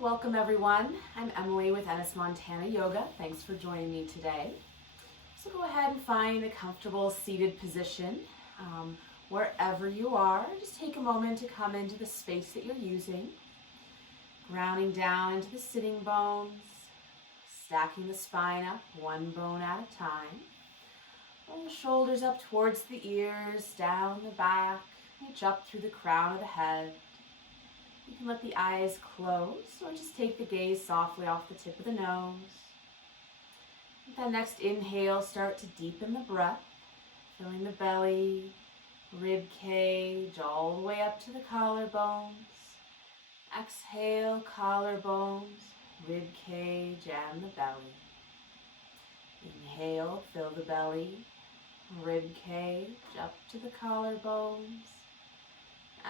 Welcome everyone. I'm Emily with Ennis Montana Yoga. Thanks for joining me today. So go ahead and find a comfortable seated position. Wherever you are, just take a moment to come into the space that you're using. Grounding down into the sitting bones, stacking the spine up one bone at a time. Roll the shoulders up towards the ears, down the back, reach up through the crown of the head. You can let the eyes close or just take the gaze softly off the tip of the nose. With that next inhale, start to deepen the breath, filling the belly, rib cage, all the way up to the collarbones. Exhale, collarbones, rib cage, and the belly. Inhale, fill the belly, rib cage, up to the collarbones.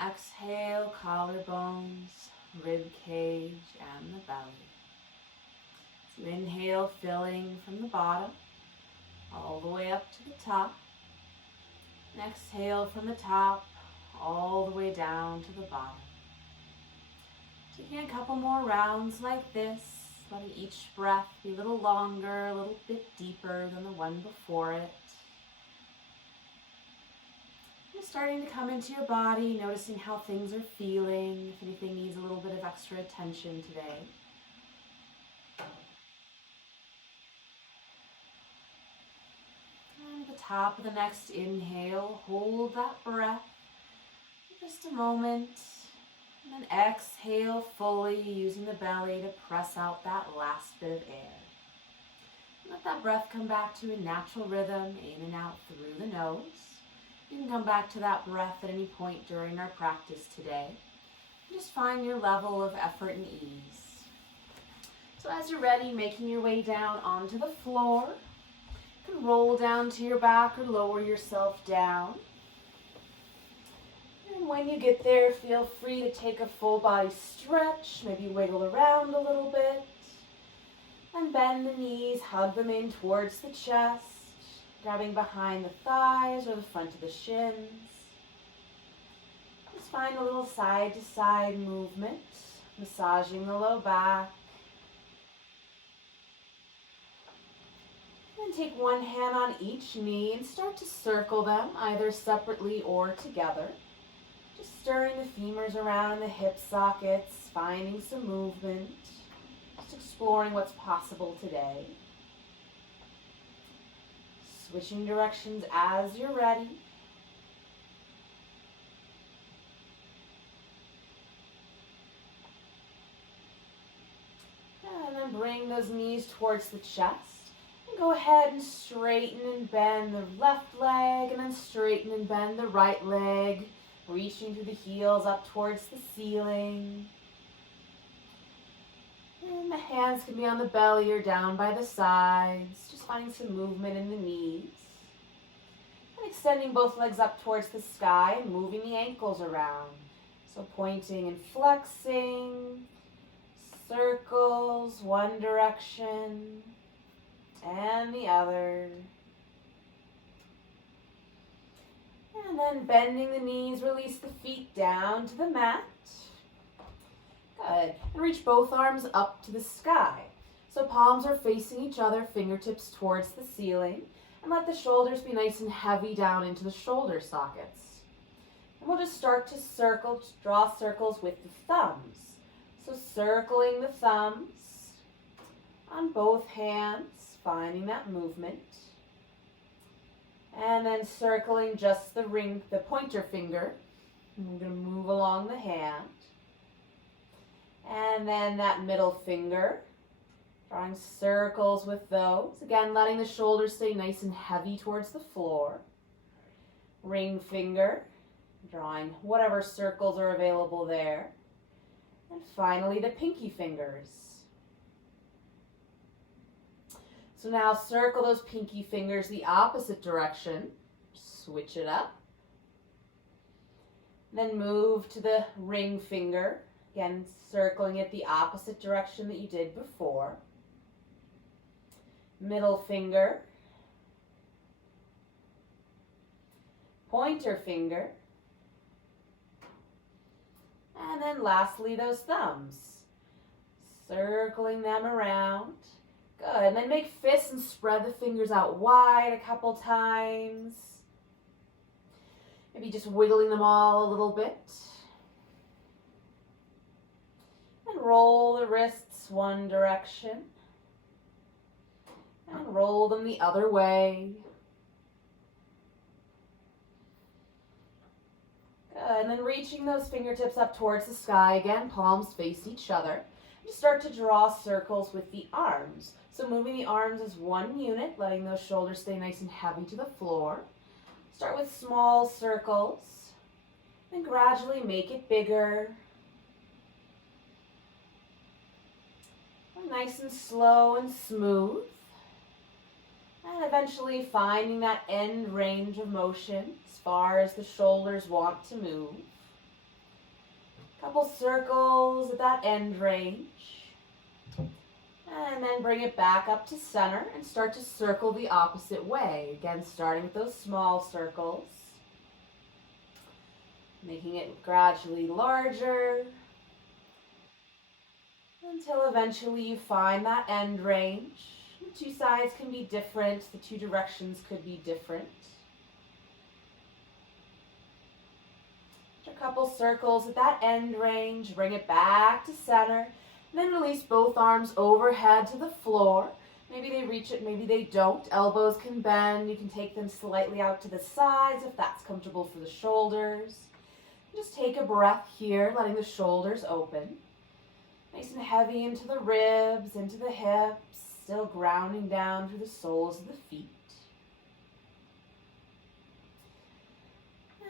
Exhale, collarbones, rib cage, and the belly. So inhale, filling from the bottom, all the way up to the top. And exhale from the top, all the way down to the bottom. Taking a couple more rounds like this, letting each breath be a little longer, a little bit deeper than the one before it. Starting to come into your body, noticing how things are feeling, if anything needs a little bit of extra attention today. And at the top of the next inhale, hold that breath for just a moment. And then exhale fully, using the belly to press out that last bit of air. Let that breath come back to a natural rhythm, in and out through the nose. You can come back to that breath at any point during our practice today. Just find your level of effort and ease. So as you're ready, making your way down onto the floor, you can roll down to your back or lower yourself down. And when you get there, feel free to take a full body stretch, maybe wiggle around a little bit. And bend the knees, hug them in towards the chest. Grabbing behind the thighs or the front of the shins. Just find a little side to side movement, massaging the low back. Then take one hand on each knee and start to circle them, either separately or together. Just stirring the femurs around in the hip sockets, finding some movement. Just exploring what's possible today. Switching directions as you're ready. And then bring those knees towards the chest. And go ahead and straighten and bend the left leg, and then straighten and bend the right leg, reaching through the heels up towards the ceiling. And the hands can be on the belly or down by the sides, just finding some movement in the knees. And extending both legs up towards the sky and moving the ankles around. So pointing and flexing, circles, one direction and the other. And then bending the knees, release the feet down to the mat. Good. And reach both arms up to the sky. So palms are facing each other, fingertips towards the ceiling. And let the shoulders be nice and heavy down into the shoulder sockets. And we'll just start to circle, draw circles with the thumbs. So circling the thumbs on both hands, finding that movement. And then circling just the pointer finger. And we're going to move along the hand. And then that middle finger, drawing circles with those. Again, letting the shoulders stay nice and heavy towards the floor. Ring finger, drawing whatever circles are available there. And finally, the pinky fingers. So now circle those pinky fingers the opposite direction. Switch it up. Then move to the ring finger. Again, circling it the opposite direction that you did before. Middle finger. Pointer finger. And then lastly, those thumbs. circling them around. Good, and then make fists and spread the fingers out wide a couple times. Maybe just wiggling them all a little bit. And roll the wrists one direction. And roll them the other way. Good, and then reaching those fingertips up towards the sky again, palms face each other. You start to draw circles with the arms. So moving the arms as one unit, letting those shoulders stay nice and heavy to the floor. Start with small circles, and gradually make it bigger. Nice and slow and smooth. And eventually finding that end range of motion as far as the shoulders want to move. Couple circles at that end range. And then bring it back up to center and start to circle the opposite way. Again, starting with those small circles. Making it gradually larger. Until eventually you find that end range. The two sides can be different. The two directions could be different. A couple circles at that end range. Bring it back to center. Then release both arms overhead to the floor. Maybe they reach it, maybe they don't. Elbows can bend. You can take them slightly out to the sides if that's comfortable for the shoulders. Just take a breath here, letting the shoulders open. Nice and heavy into the ribs, into the hips, still grounding down through the soles of the feet.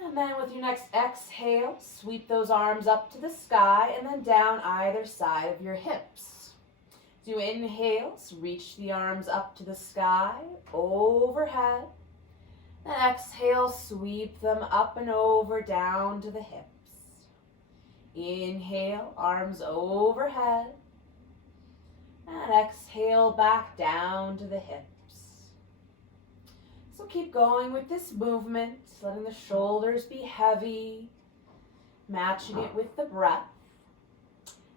And then with your next exhale, sweep those arms up to the sky and then down either side of your hips. As you inhale, reach the arms up to the sky, overhead. And exhale, sweep them up and over, down to the hips. Inhale, arms overhead. And exhale, back down to the hips. So keep going with this movement, letting the shoulders be heavy, matching it with the breath.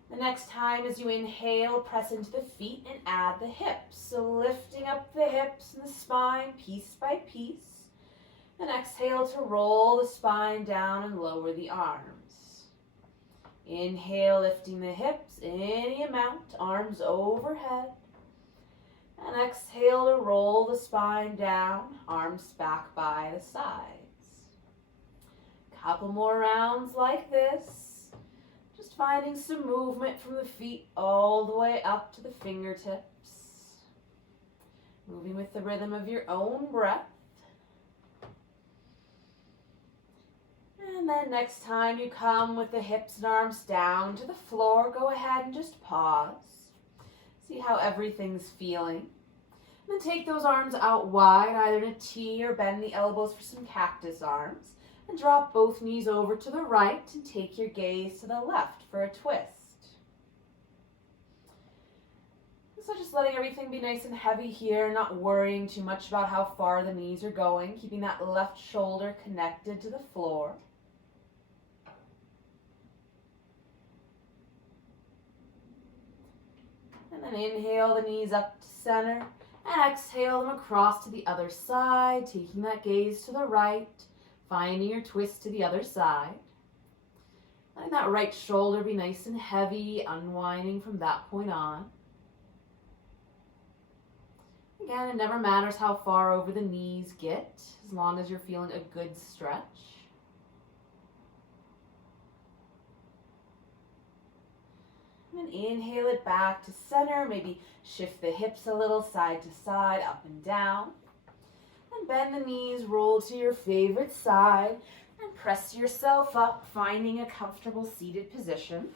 The next time as you inhale, press into the feet and add the hips. So lifting up the hips and the spine piece by piece. And exhale to roll the spine down and lower the arms. Inhale, lifting the hips, any amount, arms overhead. And exhale to roll the spine down, arms back by the sides. Couple more rounds like this. Just finding some movement from the feet all the way up to the fingertips. Moving with the rhythm of your own breath. And then next time you come with the hips and arms down to the floor, go ahead and just pause. See how everything's feeling. And then take those arms out wide, either in a T or bend the elbows for some cactus arms. And drop both knees over to the right and take your gaze to the left for a twist. So just letting everything be nice and heavy here, not worrying too much about how far the knees are going, keeping that left shoulder connected to the floor. And then inhale the knees up to center and exhale them across to the other side, taking that gaze to the right, finding your twist to the other side. Letting that right shoulder be nice and heavy, unwinding from that point on. Again, it never matters how far over the knees get, as long as you're feeling a good stretch. And then inhale it back to center, maybe shift the hips a little side to side, up and down. And bend the knees, roll to your favorite side, and press yourself up, finding a comfortable seated position.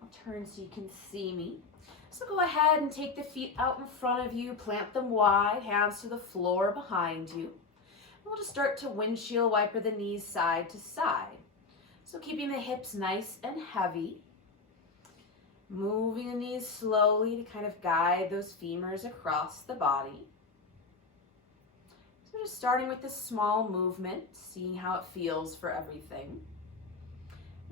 I'll turn so you can see me. So go ahead and take the feet out in front of you, plant them wide, hands to the floor behind you. And we'll just start to windshield wiper the knees side to side. So keeping the hips nice and heavy. Moving the knees slowly to kind of guide those femurs across the body. So just starting with this small movement, seeing how it feels for everything.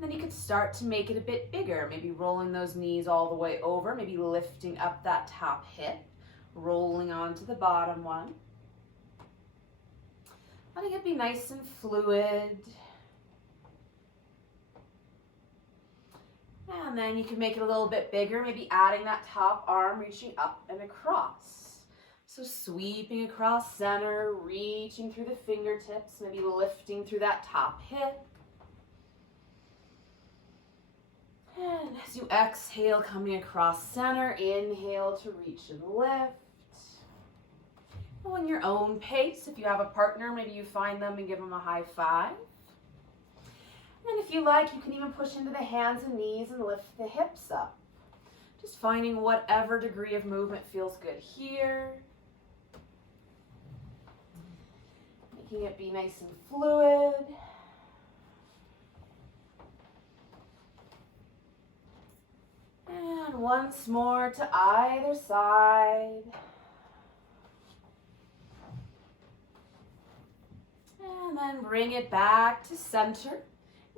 And then you could start to make it a bit bigger, maybe rolling those knees all the way over, maybe lifting up that top hip, rolling onto the bottom one. Letting it be nice and fluid. And then you can make it a little bit bigger, maybe adding that top arm, reaching up and across. So sweeping across center, reaching through the fingertips, maybe lifting through that top hip. And as you exhale, coming across center, inhale to reach and lift. On your own pace, if you have a partner, maybe you find them and give them a high five. And if you like, you can even push into the hands and knees and lift the hips up. Just finding whatever degree of movement feels good here. Making it be nice and fluid. And once more to either side. And then bring it back to center.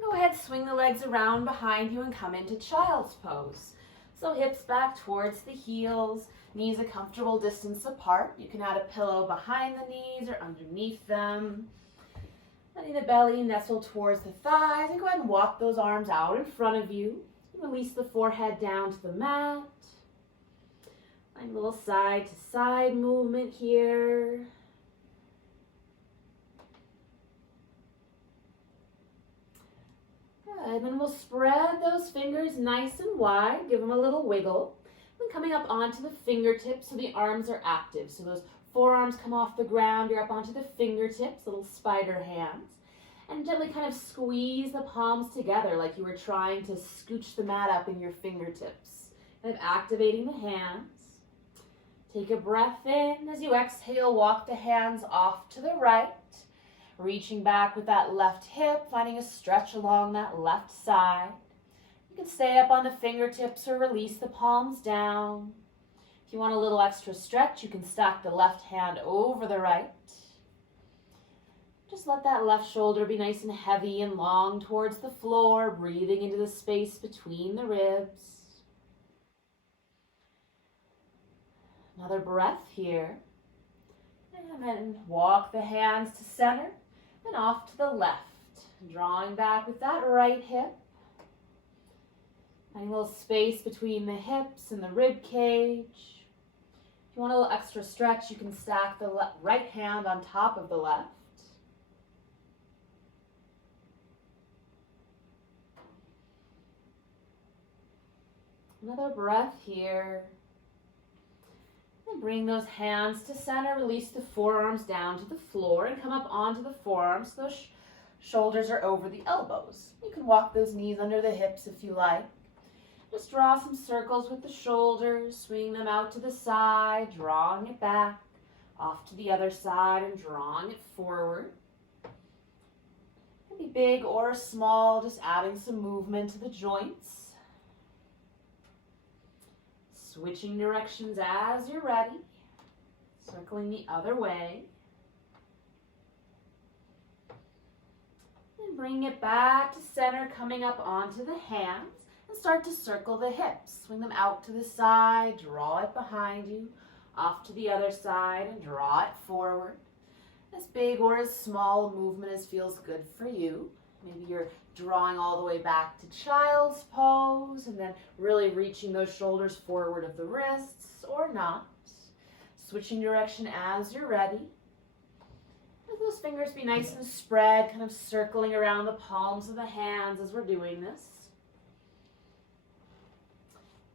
Go ahead, swing the legs around behind you and come into child's pose. So hips back towards the heels, knees a comfortable distance apart. You can add a pillow behind the knees or underneath them. Letting the belly nestle towards the thighs, and go ahead and walk those arms out in front of you. Release the forehead down to the mat. Find a little side to side movement here. Good, then we'll spread those fingers nice and wide, give them a little wiggle. Then coming up onto the fingertips so the arms are active. So those forearms come off the ground, you're up onto the fingertips, little spider hands. And gently kind of squeeze the palms together like you were trying to scooch the mat up in your fingertips. Kind of activating the hands. Take a breath in. As you exhale, walk the hands off to the right. Reaching back with that left hip, finding a stretch along that left side. You can stay up on the fingertips or release the palms down. If you want a little extra stretch, you can stack the left hand over the right. Just let that left shoulder be nice and heavy and long towards the floor, breathing into the space between the ribs. Another breath here. And then walk the hands to center and off to the left. Drawing back with that right hip. Finding a little space between the hips and the rib cage. If you want a little extra stretch, you can stack the right hand on top of the left. Another breath here. And bring those hands to center. Release the forearms down to the floor and come up onto the forearms so those shoulders are over the elbows. You can walk those knees under the hips if you like. Just draw some circles with the shoulders, swing them out to the side, drawing it back, off to the other side and drawing it forward. It can be big or small, just adding some movement to the joints. Switching directions as you're ready, circling the other way. And bring it back to center, coming up onto the hands, and start to circle the hips. Swing them out to the side, draw it behind you, off to the other side, and draw it forward. As big or as small a movement as feels good for you. Maybe you're drawing all the way back to child's pose and then really reaching those shoulders forward of the wrists or not. Switching direction as you're ready. Let those fingers be nice and spread, kind of circling around the palms of the hands as we're doing this.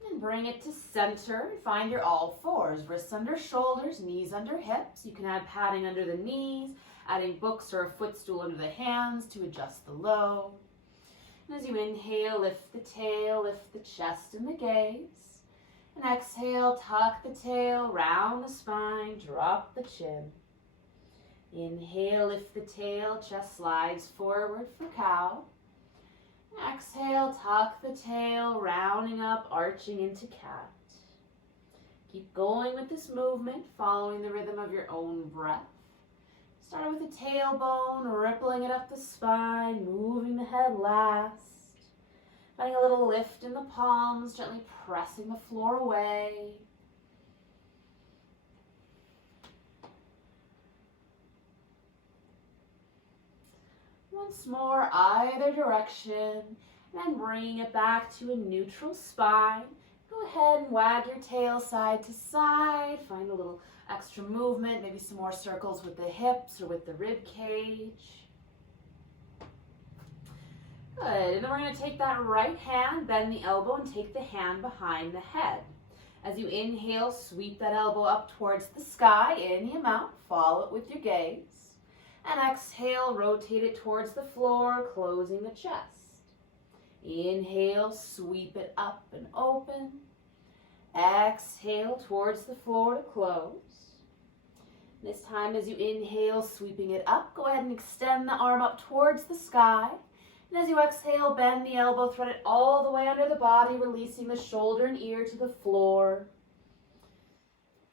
And bring it to center. Find your all fours, wrists under shoulders, knees under hips. You can add padding under the knees, adding books or a footstool under the hands to adjust the low. And as you inhale, lift the tail, lift the chest and the gaze. And exhale, tuck the tail, round the spine, drop the chin. Inhale, lift the tail, chest slides forward for cow. And exhale, tuck the tail, rounding up, arching into cat. Keep going with this movement, following the rhythm of your own breath. Start with the tailbone, rippling it up the spine, moving the head last. Getting a little lift in the palms, gently pressing the floor away. Once more, either direction, and then bringing it back to a neutral spine. Go ahead and wag your tail side to side. Find a little extra movement, maybe some more circles with the hips or with the rib cage. Good, and then we're going to take that right hand, bend the elbow, and take the hand behind the head. As you inhale, sweep that elbow up towards the sky, any amount, follow it with your gaze. And exhale, rotate it towards the floor, closing the chest. Inhale, sweep it up and open. Exhale, towards the floor to close. This time as you inhale, sweeping it up, go ahead and extend the arm up towards the sky. And as you exhale, bend the elbow, thread it all the way under the body, releasing the shoulder and ear to the floor.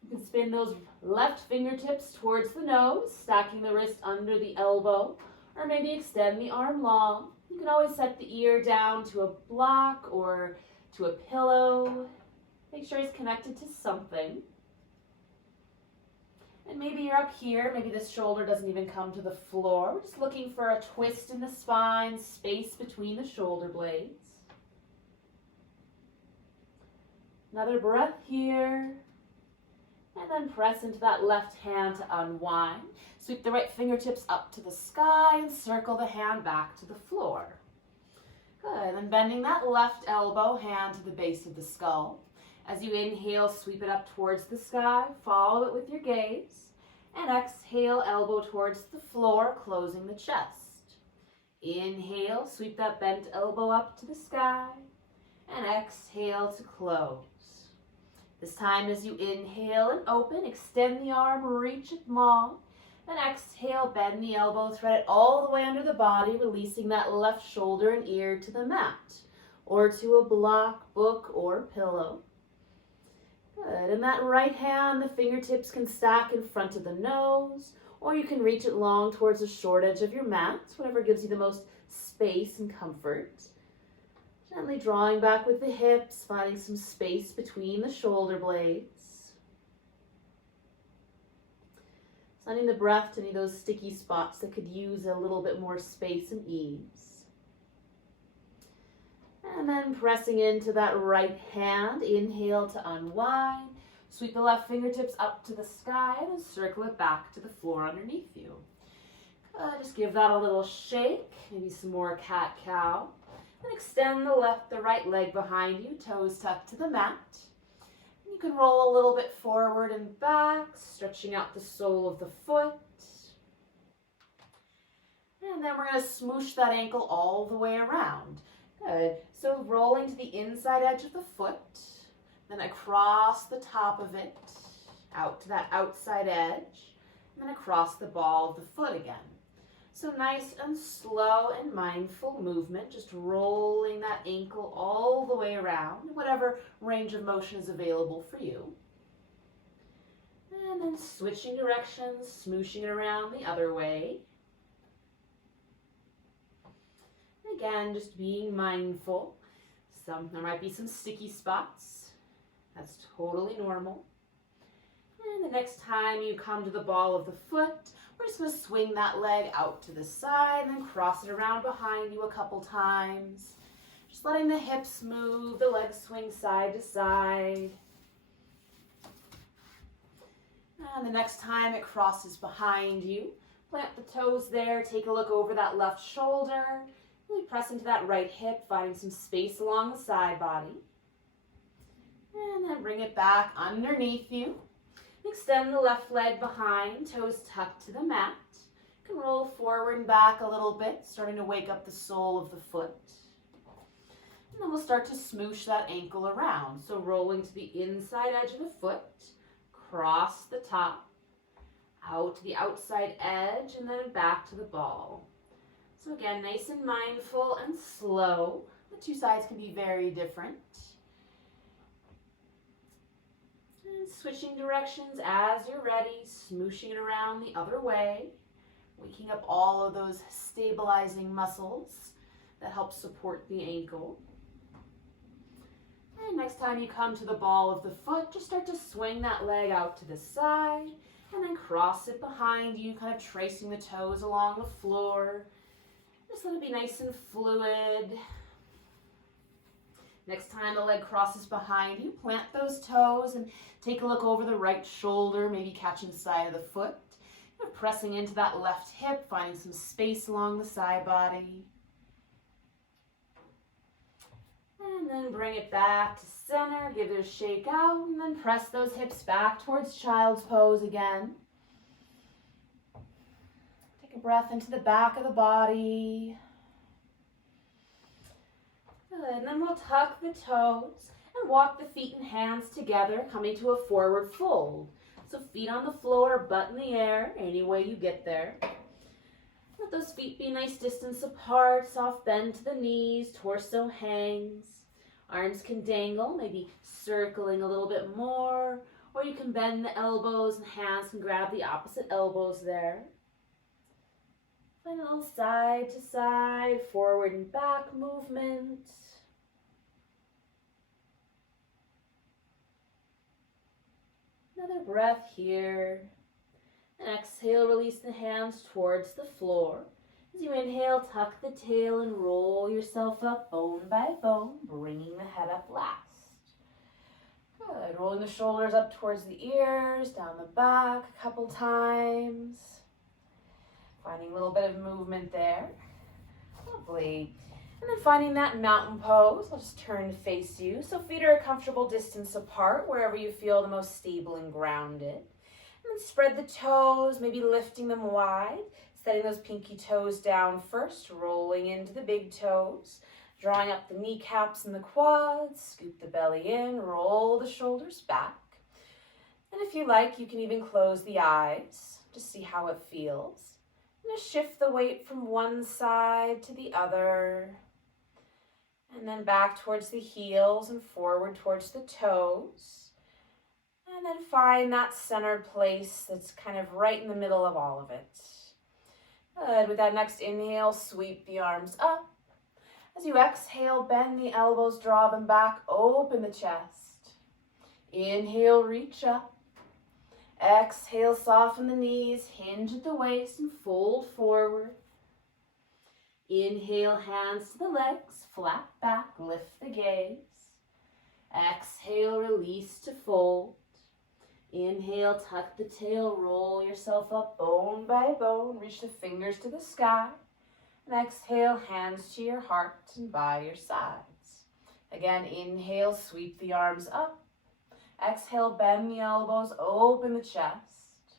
You can spin those left fingertips towards the nose, stacking the wrist under the elbow, or maybe extend the arm long. You can always set the ear down to a block or to a pillow. Make sure it's connected to something. And maybe you're up here, maybe this shoulder doesn't even come to the floor. We're just looking for a twist in the spine, space between the shoulder blades. Another breath here. And then press into that left hand to unwind. Sweep the right fingertips up to the sky and circle the hand back to the floor. Good, and then bending that left elbow, hand to the base of the skull. As you inhale, sweep it up towards the sky, follow it with your gaze, and exhale, elbow towards the floor, closing the chest. Inhale, sweep that bent elbow up to the sky, and exhale to close. This time as you inhale and open, extend the arm, reach it long, then exhale, bend the elbow, thread it all the way under the body, releasing that left shoulder and ear to the mat, or to a block, book, or pillow. Good, and that right hand, the fingertips can stack in front of the nose, or you can reach it long towards the short edge of your mat, whatever gives you the most space and comfort. Gently drawing back with the hips, finding some space between the shoulder blades. Sending the breath to any of those sticky spots that could use a little bit more space and ease. And then pressing into that right hand, inhale to unwind. Sweep the left fingertips up to the sky and then circle it back to the floor underneath you. Just give that a little shake, maybe some more cat-cow. And extend the right leg behind you, toes tucked to the mat. You can roll a little bit forward and back, stretching out the sole of the foot. And then we're going to smoosh that ankle all the way around. Good. So rolling to the inside edge of the foot, then across the top of it, out to that outside edge, and then across the ball of the foot again. So nice and slow and mindful movement, just rolling that ankle all the way around, whatever range of motion is available for you. And then switching directions, smooshing it around the other way. Again, just being mindful. There might be some sticky spots. That's totally normal. And the next time you come to the ball of the foot, we're just going to swing that leg out to the side and then cross it around behind you a couple times. Just letting the hips move, the legs swing side to side. And the next time it crosses behind you, plant the toes there, take a look over that left shoulder. Really press into that right hip, finding some space along the side body. And then bring it back underneath you. Extend the left leg behind, toes tucked to the mat. You can roll forward and back a little bit, starting to wake up the sole of the foot. And then we'll start to smoosh that ankle around. So rolling to the inside edge of the foot, cross the top, out to the outside edge, and then back to the ball. So again, nice and mindful and slow. The two sides can be very different. And switching directions as you're ready, smooshing it around the other way, waking up all of those stabilizing muscles that help support the ankle. next time you come to the ball of the foot, just start to swing that leg out to the side and then cross it behind you, kind of tracing the toes along the floor. Just let it be nice and fluid. Next time the leg crosses behind you, plant those toes and take a look over the right shoulder, maybe catching the side of the foot. Kind of pressing into that left hip, finding some space along the side body. And then bring it back to center, give it a shake out, and then press those hips back towards child's pose again. Take a breath into the back of the body. Good, and then we'll tuck the toes and walk the feet and hands together, coming to a forward fold. So feet on the floor, butt in the air, any way you get there. Let those feet be a nice distance apart, soft bend to the knees, torso hangs. Arms can dangle, maybe circling a little bit more, or you can bend the elbows and hands can grab the opposite elbows there. Find a little side to side, forward and back movement. Another breath here. And exhale, release the hands towards the floor. As you inhale, tuck the tail and roll yourself up bone by bone, bringing the head up last. Good. Rolling the shoulders up towards the ears, down the back a couple times. Finding a little bit of movement there. Lovely. And then finding that mountain pose. I'll just turn to face you. So feet are a comfortable distance apart, wherever you feel the most stable and grounded. And then spread the toes, maybe lifting them wide. Setting those pinky toes down first, rolling into the big toes. Drawing up the kneecaps and the quads. Scoop the belly in, roll the shoulders back. And if you like, you can even close the eyes. Just see how it feels. And just shift the weight from one side to the other. And then back towards the heels and forward towards the toes. And then find that centered place that's kind of right in the middle of all of it. Good. With that next inhale, sweep the arms up. As you exhale, bend the elbows, draw them back, open the chest. Inhale, reach up. Exhale, soften the knees, hinge at the waist and fold forward. Inhale, hands to the legs, flat back, lift the gaze. Exhale, release to fold. Inhale, tuck the tail, roll yourself up bone by bone, reach the fingers to the sky. And exhale, hands to your heart and by your sides. Again, inhale, sweep the arms up. Exhale, bend the elbows, open the chest.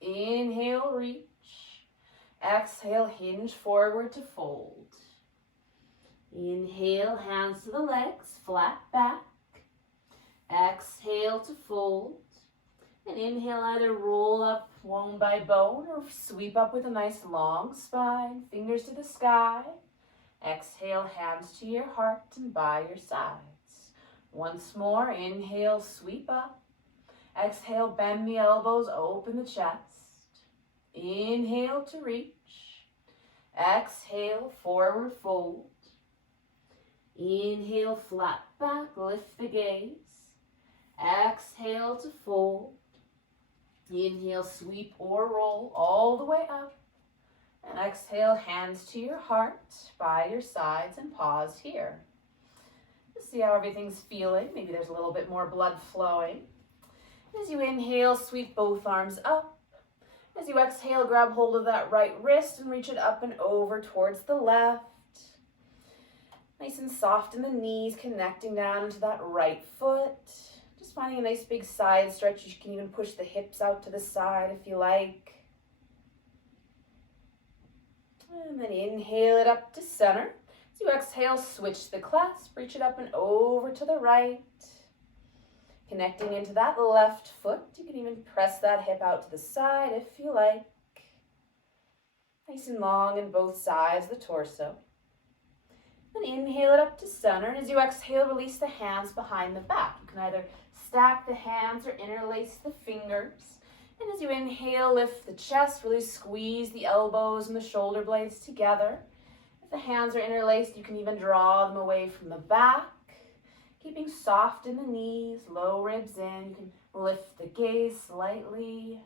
Inhale, reach. Exhale, hinge forward to fold. Inhale, hands to the legs, flat back. Exhale to fold. And inhale, either roll up bone by bone or sweep up with a nice long spine, fingers to the sky. Exhale, hands to your heart and by your sides. Once more, inhale, sweep up. Exhale, bend the elbows, open the chest. Inhale to reach. Exhale, forward fold. Inhale, flat back, lift the gaze. Exhale to fold. Inhale, sweep or roll all the way up. And exhale, hands to your heart, by your sides, and pause here. Just see how everything's feeling. Maybe there's a little bit more blood flowing. As you inhale, sweep both arms up. As you exhale, grab hold of that right wrist and reach it up and over towards the left. Nice and soft in the knees, connecting down into that right foot. Just finding a nice big side stretch. You can even push the hips out to the side if you like. And then inhale it up to center. As you exhale, switch the clasp, reach it up and over to the right. Connecting into that left foot. You can even press that hip out to the side if you like. Nice and long in both sides of the torso. Then inhale it up to center. And as you exhale, release the hands behind the back. You can either stack the hands or interlace the fingers. And as you inhale, lift the chest, really squeeze the elbows and the shoulder blades together. If the hands are interlaced, you can even draw them away from the back. Keeping soft in the knees, low ribs in. You can lift the gaze slightly.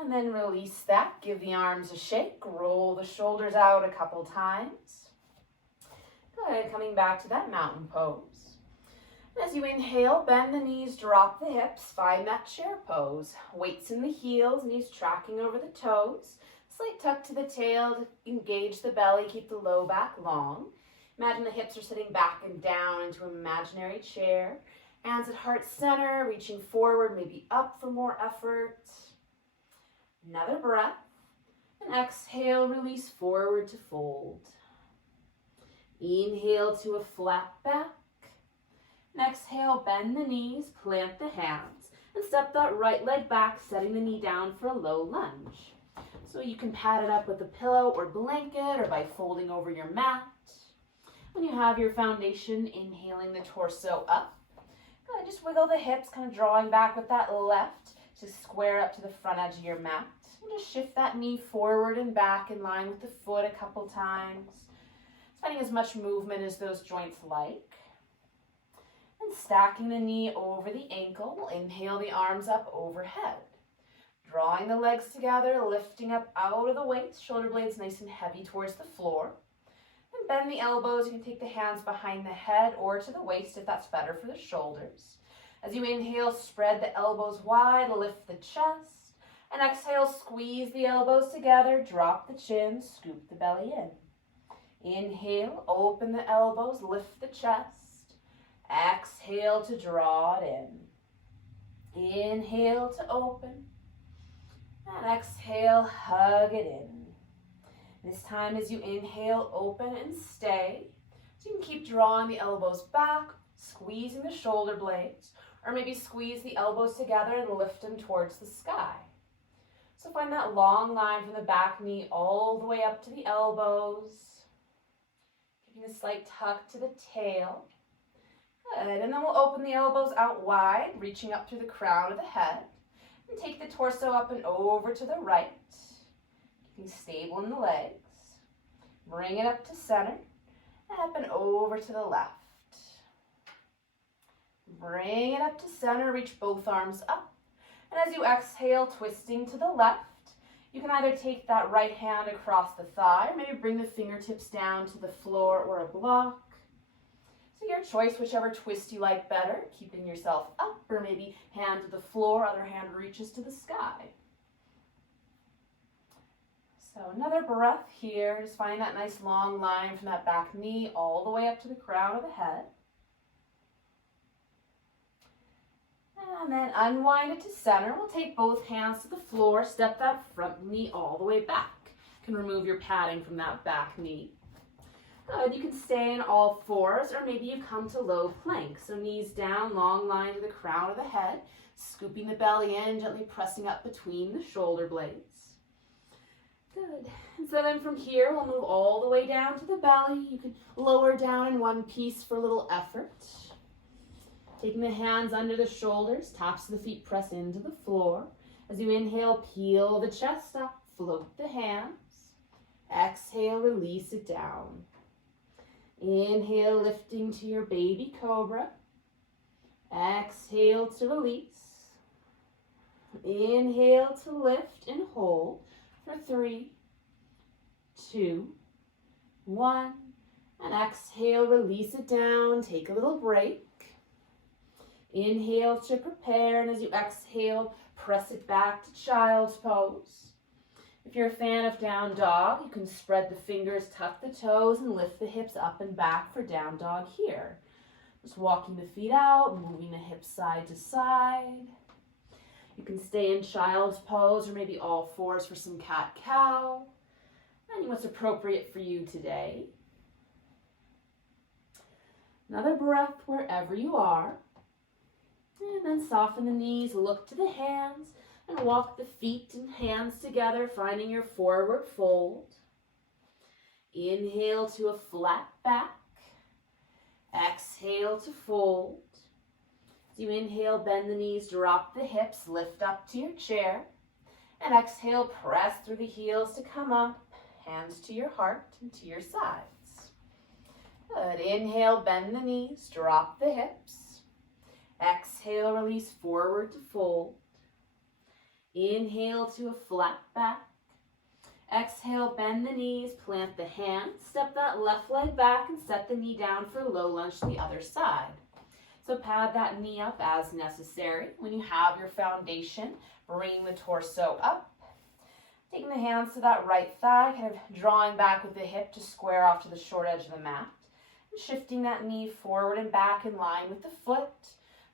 And then release that. Give the arms a shake. Roll the shoulders out a couple times. Good. Coming back to that mountain pose. And as you inhale, bend the knees, drop the hips. Find that chair pose. Weights in the heels, knees tracking over the toes. Slight tuck to the tail to engage the belly. Keep the low back long. Imagine the hips are sitting back and down into an imaginary chair. Hands at heart center, reaching forward, maybe up for more effort. Another breath. And exhale, release forward to fold. Inhale to a flat back. And exhale, bend the knees, plant the hands, and step that right leg back, setting the knee down for a low lunge. So you can pad it up with a pillow or blanket or by folding over your mat. When you have your foundation, inhaling the torso up. Good, just wiggle the hips, kind of drawing back with that left to square up to the front edge of your mat. And just shift that knee forward and back in line with the foot a couple times. Finding as much movement as those joints like. And stacking the knee over the ankle. We'll inhale the arms up overhead. Drawing the legs together, lifting up out of the waist, shoulder blades nice and heavy towards the floor. And bend the elbows. You can take the hands behind the head or to the waist if that's better for the shoulders. As you inhale, spread the elbows wide, lift the chest. And exhale, squeeze the elbows together, drop the chin, scoop the belly in. Inhale, open the elbows, lift the chest. Exhale to draw it in. Inhale to open. And exhale, hug it in. This time as you inhale, open and stay. So you can keep drawing the elbows back, squeezing the shoulder blades, or maybe squeeze the elbows together and lift them towards the sky. So find that long line from the back knee all the way up to the elbows. Giving a slight tuck to the tail. Good, and then we'll open the elbows out wide, reaching up through the crown of the head. And take the torso up and over to the right. Keeping stable in the legs. Bring it up to center. And up and over to the left. Bring it up to center. Reach both arms up. And as you exhale, twisting to the left, you can either take that right hand across the thigh, or maybe bring the fingertips down to the floor or a block. So your choice, whichever twist you like better, keeping yourself up, or maybe hand to the floor, other hand reaches to the sky. So another breath here, just find that nice long line from that back knee all the way up to the crown of the head. And then unwind it to center. We'll take both hands to the floor, step that front knee all the way back. You can remove your padding from that back knee. Good, you can stay in all fours, or maybe you come to low plank. So knees down, long line to the crown of the head, scooping the belly in, gently pressing up between the shoulder blades. Good, and so then from here, we'll move all the way down to the belly. You can lower down in one piece for a little effort. Taking the hands under the shoulders, tops of the feet press into the floor. As you inhale, peel the chest up, float the hands. Exhale, release it down. Inhale, lifting to your baby cobra. Exhale to release. Inhale to lift and hold for 3, 2, 1. And exhale, release it down. Take a little break. Inhale to prepare, and as you exhale, press it back to child's pose. If you're a fan of down dog, you can spread the fingers, tuck the toes, and lift the hips up and back for down dog here. Just walking the feet out, moving the hips side to side. You can stay in child's pose, or maybe all fours for some cat-cow. Finding what's appropriate for you today. Another breath wherever you are. And then soften the knees, look to the hands, and walk the feet and hands together, finding your forward fold. Inhale to a flat back. Exhale to fold. As you inhale, bend the knees, drop the hips, lift up to your chair. And exhale, press through the heels to come up, hands to your heart and to your sides. Good. Inhale, bend the knees, drop the hips. Exhale, release forward to fold. Inhale to a flat back. Exhale, bend the knees, plant the hands, step that left leg back and set the knee down for low lunge to the other side. So pad that knee up as necessary. When you have your foundation, bring the torso up. Taking the hands to that right thigh, kind of drawing back with the hip to square off to the short edge of the mat. And shifting that knee forward and back in line with the foot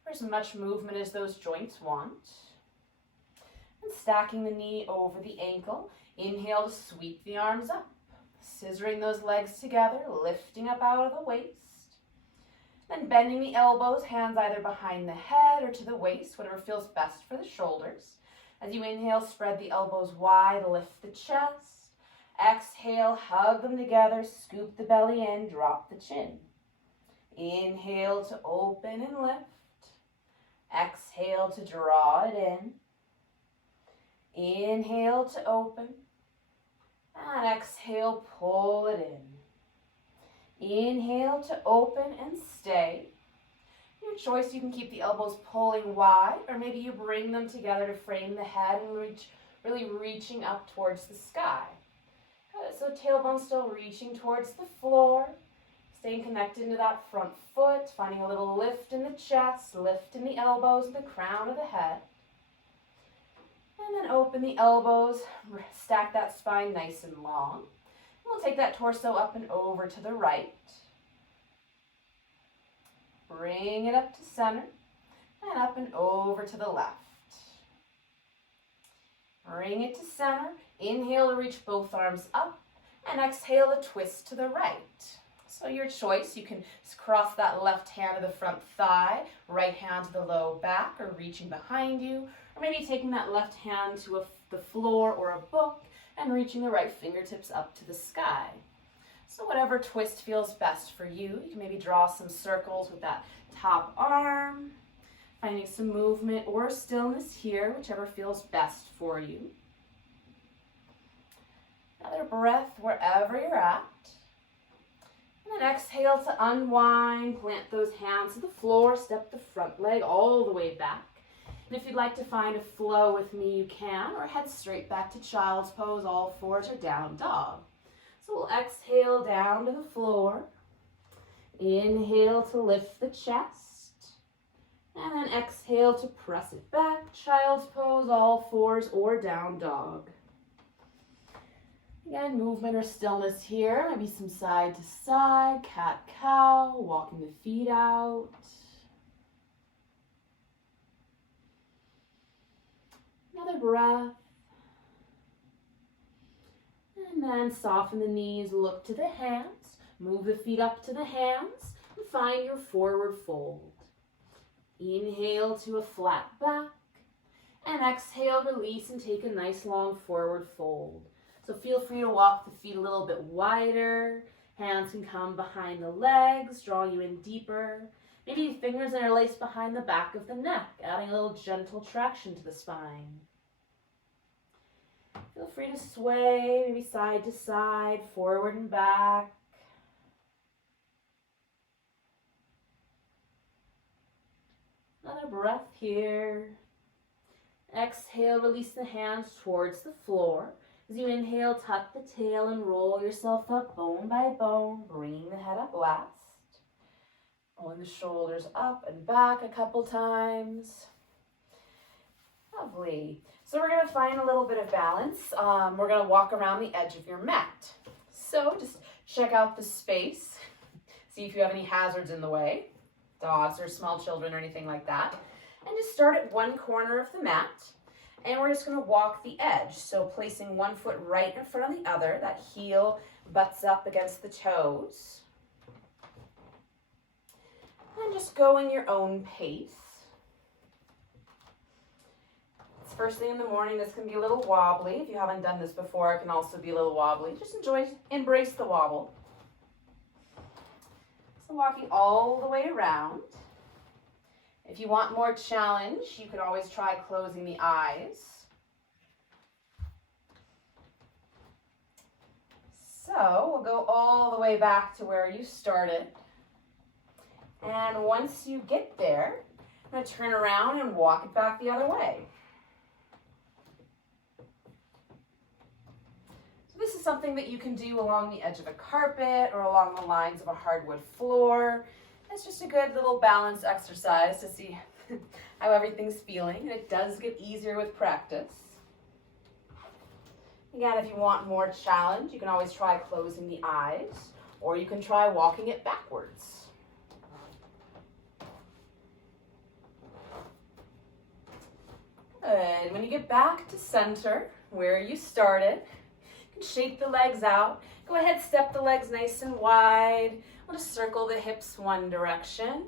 for as much movement as those joints want. And stacking the knee over the ankle. Inhale to sweep the arms up, scissoring those legs together, lifting up out of the waist. Then bending the elbows, hands either behind the head or to the waist, whatever feels best for the shoulders. As you inhale, spread the elbows wide, lift the chest. Exhale, hug them together, scoop the belly in, drop the chin. Inhale to open and lift. Exhale to draw it in. Inhale to open. And exhale, pull it in. Inhale to open and stay. Your choice, you can keep the elbows pulling wide, or maybe you bring them together to frame the head and really reaching up towards the sky. Good. So tailbone still reaching towards the floor, staying connected to that front foot, finding a little lift in the chest, lift in the elbows and the crown of the head. And then open the elbows, stack that spine nice and long. We'll take that torso up and over to the right. Bring it up to center and up and over to the left. Bring it to center. Inhale to reach both arms up and exhale to twist to the right. So your choice, you can cross that left hand to the front thigh, right hand to the low back or reaching behind you, or maybe taking that left hand to the floor or a book and reaching the right fingertips up to the sky. So whatever twist feels best for you. You can maybe draw some circles with that top arm, finding some movement or stillness here, whichever feels best for you. Another breath wherever you're at. And then exhale to unwind, plant those hands to the floor, step the front leg all the way back. And if you'd like to find a flow with me, you can, or head straight back to child's pose, all fours or down dog. So we'll exhale down to the floor. Inhale to lift the chest. And then exhale to press it back, child's pose, all fours or down dog. Again, movement or stillness here, maybe some side to side, cat-cow, walking the feet out. Another breath. And then soften the knees, look to the hands, move the feet up to the hands, and find your forward fold. Inhale to a flat back, and exhale, release and take a nice long forward fold. So feel free to walk the feet a little bit wider. Hands can come behind the legs, drawing you in deeper. Maybe fingers interlace behind the back of the neck, adding a little gentle traction to the spine. Feel free to sway, maybe side to side, forward and back. Another breath here. Exhale, release the hands towards the floor. As you inhale, tuck the tail and roll yourself up bone by bone, bringing the head up last. Rolling the shoulders up and back a couple times. Lovely. So we're going to find a little bit of balance. We're going to walk around the edge of your mat. So just check out the space. See if you have any hazards in the way, dogs or small children or anything like that. And just start at one corner of the mat. And we're just going to walk the edge. So placing one foot right in front of the other. That heel butts up against the toes. And just go in your own pace. It's first thing in the morning. This can be a little wobbly. If you haven't done this before, it can also be a little wobbly. Just embrace the wobble. So walking all the way around. If you want more challenge, you could always try closing the eyes. So we'll go all the way back to where you started. And once you get there, I'm going to turn around and walk it back the other way. So this is something that you can do along the edge of a carpet or along the lines of a hardwood floor. It's just a good little balance exercise to see how everything's feeling, and it does get easier with practice. Again, if you want more challenge, you can always try closing the eyes, or you can try walking it backwards. Good. When you get back to center, where you started, you can shake the legs out. Go ahead, step the legs nice and wide. We'll just circle the hips one direction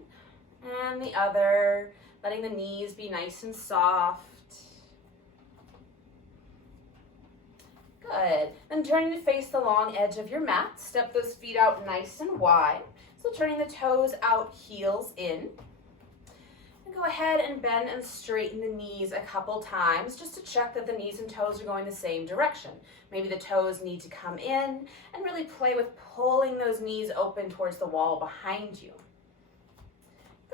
and the other, letting the knees be nice and soft. Good. Then turning to face the long edge of your mat. Step those feet out nice and wide. So turning the toes out, heels in. And go ahead and bend and straighten the knees a couple times just to check that the knees and toes are going the same direction. Maybe the toes need to come in and really play with pulling those knees open towards the wall behind you.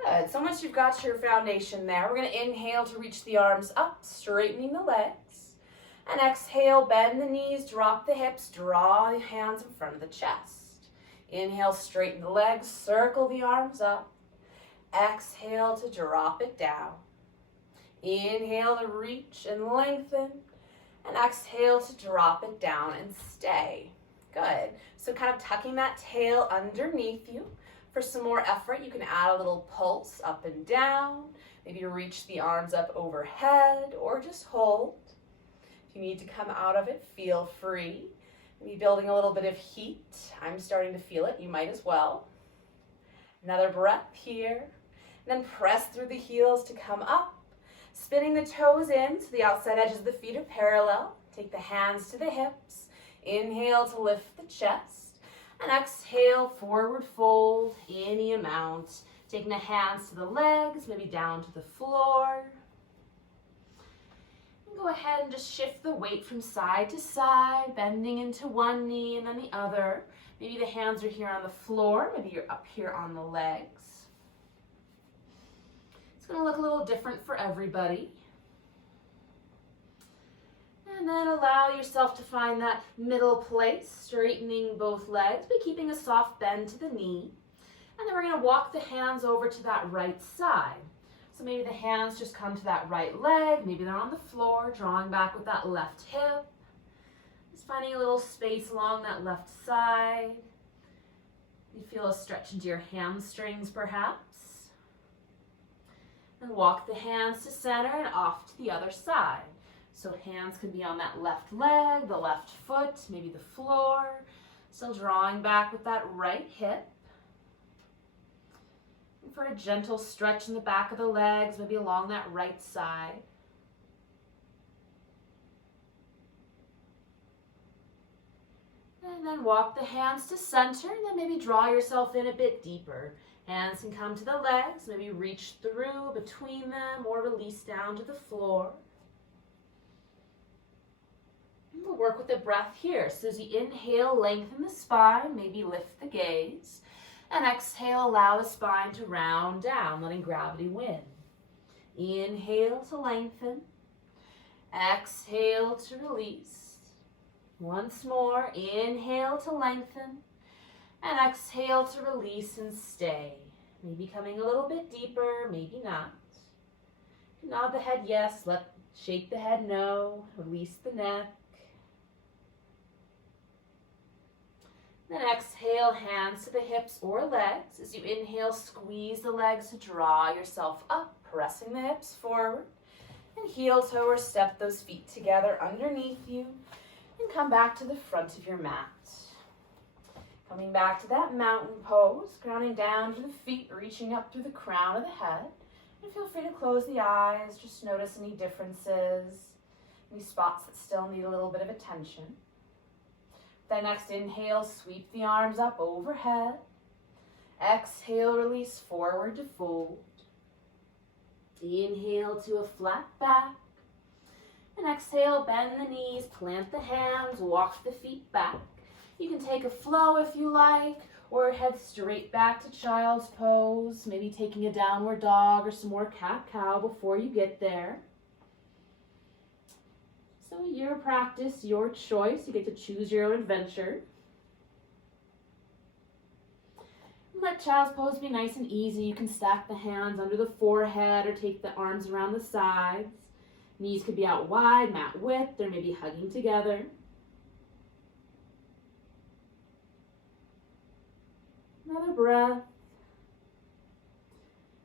Good. So once you've got your foundation there, we're going to inhale to reach the arms up, straightening the legs. And exhale, bend the knees, drop the hips, draw the hands in front of the chest. Inhale, straighten the legs, circle the arms up. Exhale to drop it down. Inhale to reach and lengthen. And exhale to drop it down and stay. Good. So kind of tucking that tail underneath you. For some more effort, you can add a little pulse up and down. Maybe reach the arms up overhead or just hold. If you need to come out of it, feel free. Maybe building a little bit of heat. I'm starting to feel it. You might as well. Another breath here. And then press through the heels to come up. Spinning the toes in so the outside edges of the feet are parallel. Take the hands to the hips. Inhale to lift the chest. And exhale, forward fold, any amount. Taking the hands to the legs, maybe down to the floor. And go ahead and just shift the weight from side to side, bending into one knee and then the other. Maybe the hands are here on the floor, maybe you're up here on the legs. It's going to look a little different for everybody. And then allow yourself to find that middle place, straightening both legs, but keeping a soft bend to the knee. And then we're going to walk the hands over to that right side. So maybe the hands just come to that right leg, maybe they're on the floor, drawing back with that left hip. Just finding a little space along that left side. You feel a stretch into your hamstrings perhaps. And walk the hands to center and off to the other side. So hands can be on that left leg, the left foot, maybe the floor. Still drawing back with that right hip. And for a gentle stretch in the back of the legs, maybe along that right side. And then walk the hands to center, and then maybe draw yourself in a bit deeper. Hands can come to the legs, maybe reach through between them or release down to the floor. And we'll work with the breath here. So as you inhale, lengthen the spine, maybe lift the gaze. And exhale, allow the spine to round down, letting gravity win. Inhale to lengthen. Exhale to release. Once more, inhale to lengthen. And exhale to release and stay. Maybe coming a little bit deeper, maybe not. Nod the head yes, shake the head no, release the neck. Then exhale, hands to the hips or legs. As you inhale, squeeze the legs to draw yourself up, pressing the hips forward. And heel toe or step those feet together underneath you. And come back to the front of your mat. Coming back to that mountain pose, grounding down to the feet, reaching up through the crown of the head. And feel free to close the eyes, just notice any differences, any spots that still need a little bit of attention. Then next inhale, sweep the arms up overhead. Exhale, release forward to fold. Inhale to a flat back. And exhale, bend the knees, plant the hands, walk the feet back. You can take a flow if you like, or head straight back to child's pose, maybe taking a downward dog or some more cat-cow before you get there. So your practice, your choice. You get to choose your own adventure. Let child's pose be nice and easy. You can stack the hands under the forehead or take the arms around the sides. Knees could be out wide, mat width, or maybe hugging together. Another breath.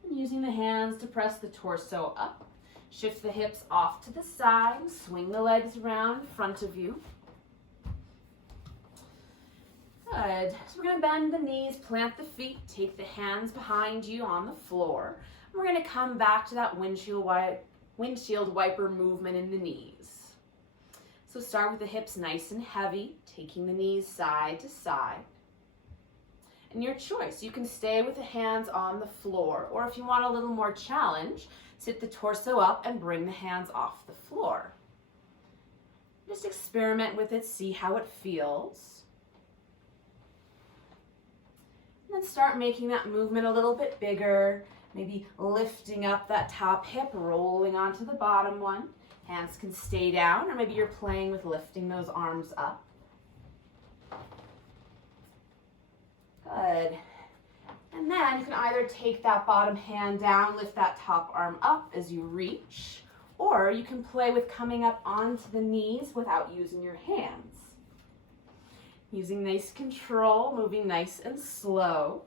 And using the hands to press the torso up. Shift the hips off to the side. Swing the legs around in front of you. Good. So we're going to bend the knees, plant the feet, take the hands behind you on the floor. And we're going to come back to that windshield wiper movement in the knees. So start with the hips nice and heavy, taking the knees side to side. And your choice, you can stay with the hands on the floor, or if you want a little more challenge, sit the torso up and bring the hands off the floor. Just experiment with it, see how it feels. And then start making that movement a little bit bigger, maybe lifting up that top hip, rolling onto the bottom one. Hands can stay down, or maybe you're playing with lifting those arms up. Good. And then you can either take that bottom hand down, lift that top arm up as you reach, or you can play with coming up onto the knees without using your hands. Using nice control, moving nice and slow.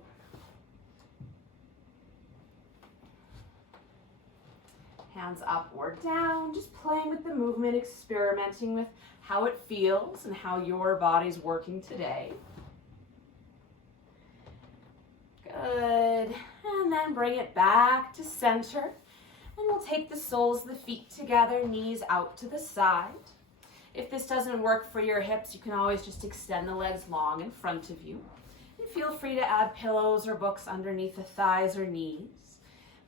Hands up or down, just playing with the movement, experimenting with how it feels and how your body's working today. Good. And then bring it back to center. And we'll take the soles of the feet together, knees out to the side. If this doesn't work for your hips, you can always just extend the legs long in front of you. And feel free to add pillows or books underneath the thighs or knees.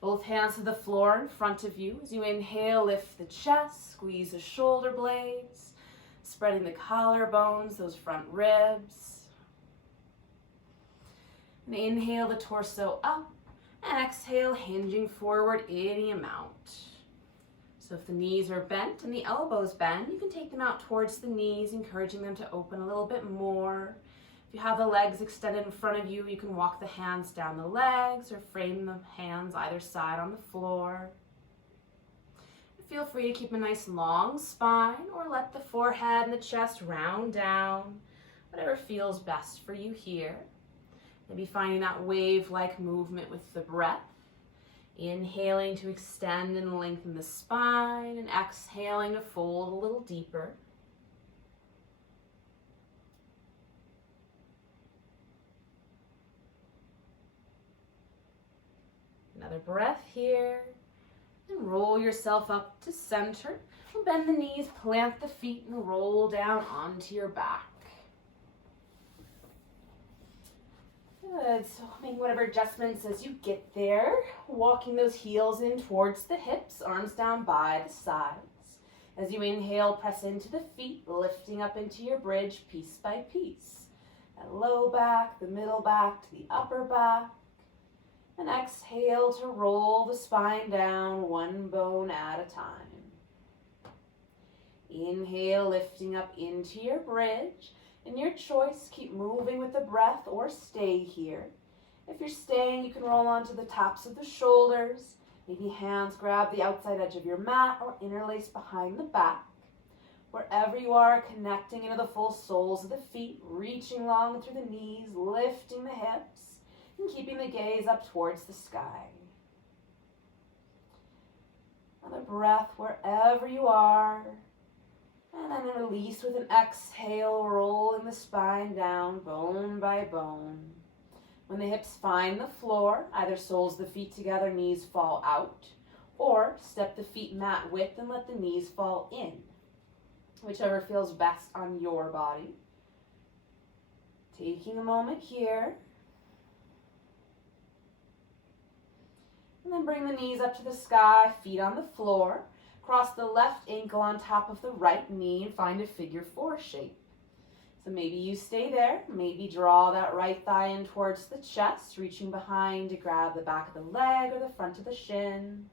Both hands to the floor in front of you. As you inhale, lift the chest, squeeze the shoulder blades, spreading the collarbones, those front ribs. And inhale the torso up, and exhale, hinging forward any amount. So if the knees are bent and the elbows bend, you can take them out towards the knees, encouraging them to open a little bit more. If you have the legs extended in front of you, you can walk the hands down the legs or frame the hands either side on the floor. Feel free to keep a nice long spine or let the forehead and the chest round down, whatever feels best for you here. Maybe finding that wave-like movement with the breath. Inhaling to extend and lengthen the spine, and exhaling to fold a little deeper. Another breath here. And roll yourself up to center. And bend the knees, plant the feet, and roll down onto your back. Good, so make whatever adjustments as you get there. Walking those heels in towards the hips, arms down by the sides. As you inhale, press into the feet, lifting up into your bridge piece by piece. That low back, the middle back to the upper back. And exhale to roll the spine down one bone at a time. Inhale, lifting up into your bridge. And your choice, keep moving with the breath or stay here. If you're staying, you can roll onto the tops of the shoulders. Maybe hands grab the outside edge of your mat or interlace behind the back. Wherever you are, connecting into the full soles of the feet, reaching long through the knees, lifting the hips, and keeping the gaze up towards the sky. Another breath wherever you are. And then release with an exhale, rolling the spine down bone by bone. When the hips find the floor, either soles of the feet together, knees fall out, or step the feet mat width and let the knees fall in, whichever feels best on your body. Taking a moment here. And then bring the knees up to the sky, feet on the floor. Cross the left ankle on top of the right knee and find a figure 4 shape. So maybe you stay there. Maybe draw that right thigh in towards the chest, reaching behind to grab the back of the leg or the front of the shin.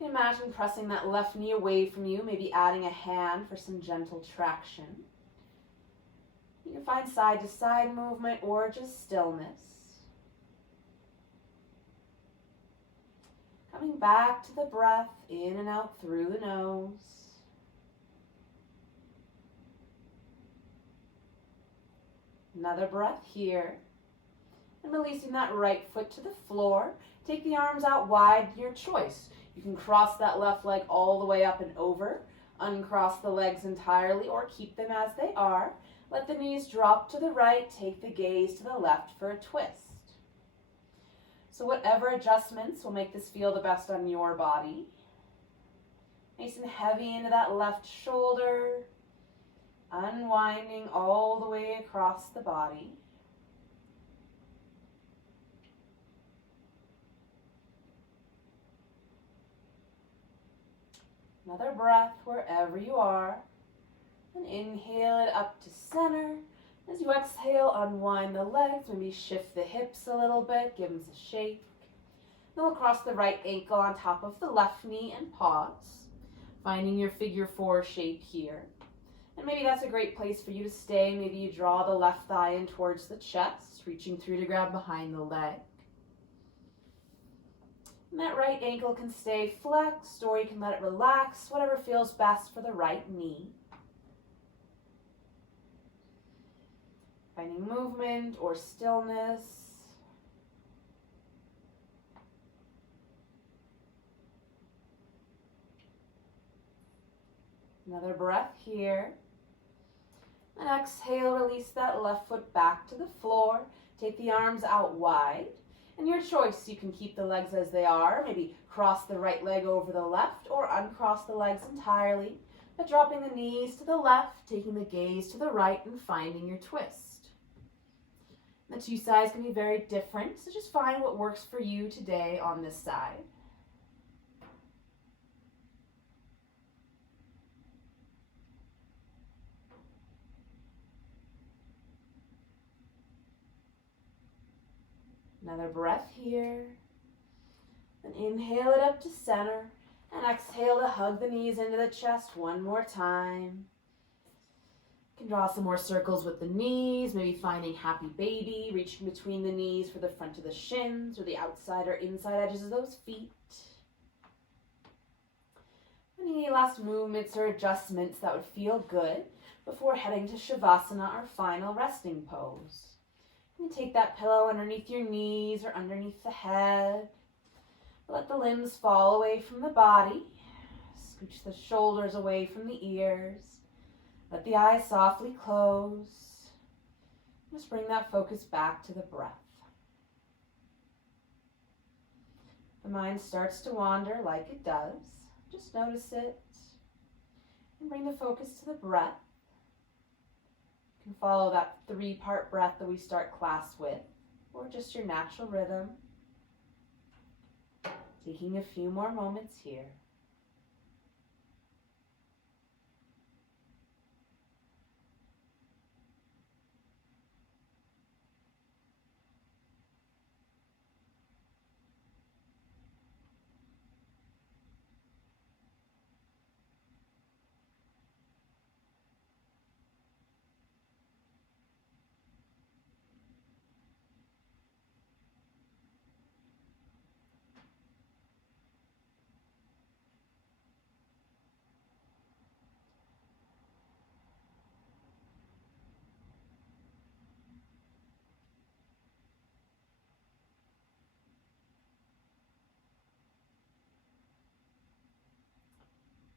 Imagine pressing that left knee away from you, maybe adding a hand for some gentle traction. You can find side to side movement or just stillness. Coming back to the breath, in and out through the nose. Another breath here. And releasing that right foot to the floor. Take the arms out wide, your choice. You can cross that left leg all the way up and over, uncross the legs entirely, or keep them as they are. Let the knees drop to the right, take the gaze to the left for a twist. So whatever adjustments will make this feel the best on your body. Nice and heavy into that left shoulder, unwinding all the way across the body. Another breath wherever you are. And inhale it up to center. As you exhale, unwind the legs, maybe shift the hips a little bit, give them a shake. Then we'll cross the right ankle on top of the left knee and pause, finding your figure four shape here. And maybe that's a great place for you to stay. Maybe you draw the left thigh in towards the chest, reaching through to grab behind the leg. And that right ankle can stay flexed, or you can let it relax, whatever feels best for the right knee. Finding movement or stillness. Another breath here. And exhale, release that left foot back to the floor. Take the arms out wide. And your choice, you can keep the legs as they are, maybe cross the right leg over the left or uncross the legs entirely, but dropping the knees to the left, taking the gaze to the right and finding your twist. The two sides can be very different, so just find what works for you today on this side. Another breath here. And inhale it up to center. And exhale to hug the knees into the chest one more time. You can draw some more circles with the knees, maybe finding happy baby, reaching between the knees for the front of the shins or the outside or inside edges of those feet. Any last movements or adjustments that would feel good before heading to Shavasana, our final resting pose. You can take that pillow underneath your knees or underneath the head. Let the limbs fall away from the body. Scooch the shoulders away from the ears. Let the eyes softly close. Just bring that focus back to the breath. The mind starts to wander like it does. Just notice it. And bring the focus to the breath. You can follow that 3-part breath that we start class with, or just your natural rhythm. Taking a few more moments here.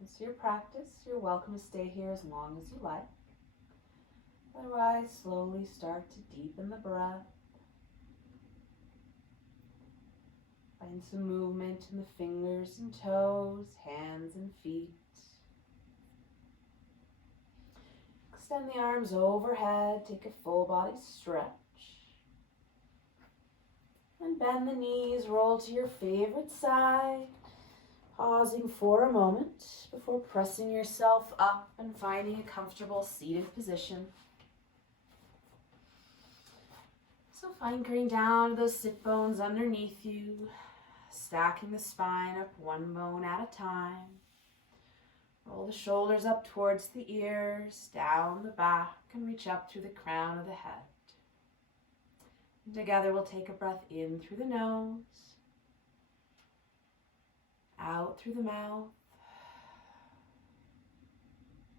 It's your practice. You're welcome to stay here as long as you like. Otherwise, slowly start to deepen the breath. Find some movement in the fingers and toes, hands and feet. Extend the arms overhead. Take a full body stretch. And bend the knees, roll to your favorite side. Pausing for a moment before pressing yourself up and finding a comfortable seated position. So anchoring down to those sit bones underneath you, stacking the spine up one bone at a time. Roll the shoulders up towards the ears, down the back, and reach up through the crown of the head. And together we'll take a breath in through the nose, out through the mouth,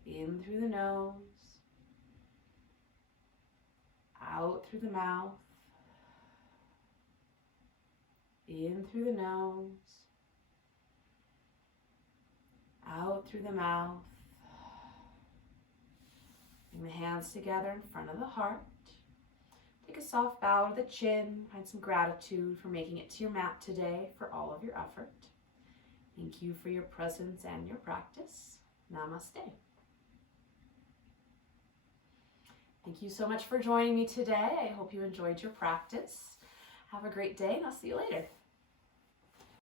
in through the nose, out through the mouth, in through the nose, out through the mouth. Bring the hands together in front of the heart. Take a soft bow to the chin. Find some gratitude for making it to your mat today, for all of your effort. Thank you for your presence and your practice. Namaste. Thank you so much for joining me today. I hope you enjoyed your practice. Have a great day, and I'll see you later.